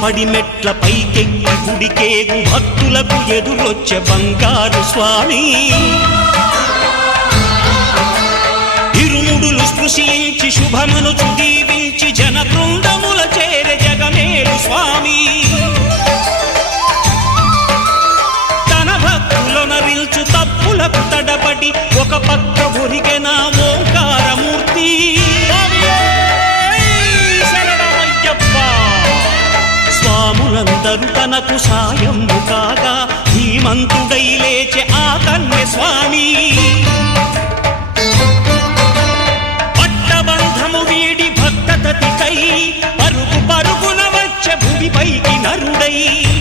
పడిమెట్ల పైకెక్కి గుడికేగు భక్తులకు ఎదురొచ్చే బంగారు స్వామి ఇరుముడులు స్పృశించి శుభమనుచు దీవించి జన బృందముల చేరే జగమేలు స్వామి తన భక్తులొనరిల్చు తప్పులకు తడబడి ఒక పక్క ఒరిగెన ఓంకారమూర్తి స్వాములందరూ తనకు సాయము కాగా ధీమంతుడై లేచే ఆ కన్య స్వామి పట్టబంధము వీడి భక్తతతికై పరుగు పరుగున వచ్చే భూమిపైకి నరుడై